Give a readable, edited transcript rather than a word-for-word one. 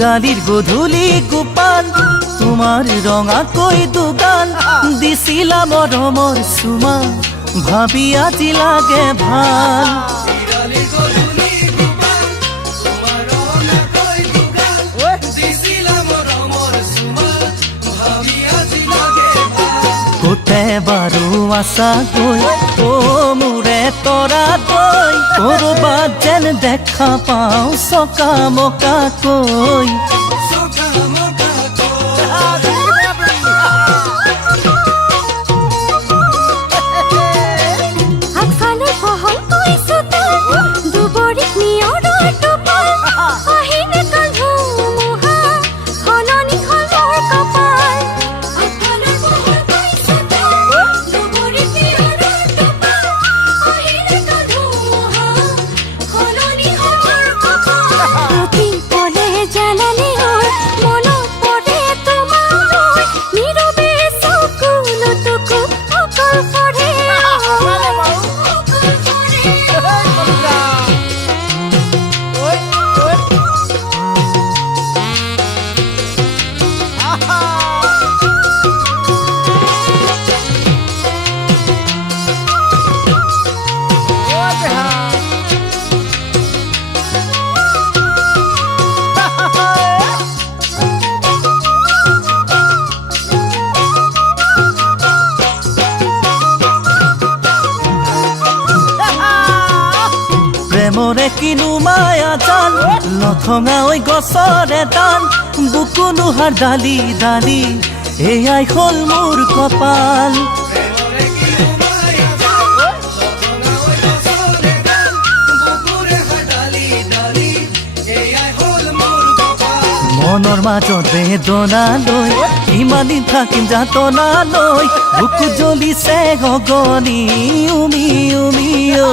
বিৰালিৰ গধূলি গোপাল তোমাৰ ৰঙাকৈ দুগাল দিছিলা মৰমৰ চুমা ভাবি আজি লাগে ভাল কোতে বাৰু আছা গৈ ও মোৰে তৰা গৈ কৰবাত যেন দেখা পাওঁ চকা মকাকৈ প্ৰেমৰে কিনো মায়া জাল লথঙা ঐ গছৰে ডাল বুকু নোহাৰ ডালি ডালি এয়াই হ'ল মোৰ কপাল মনৰ মাজত বেদনা লৈ ইমান দিন থাকিম যাতনা লৈ বুকু জ্বলিছে গগনি উমি উমি ঐ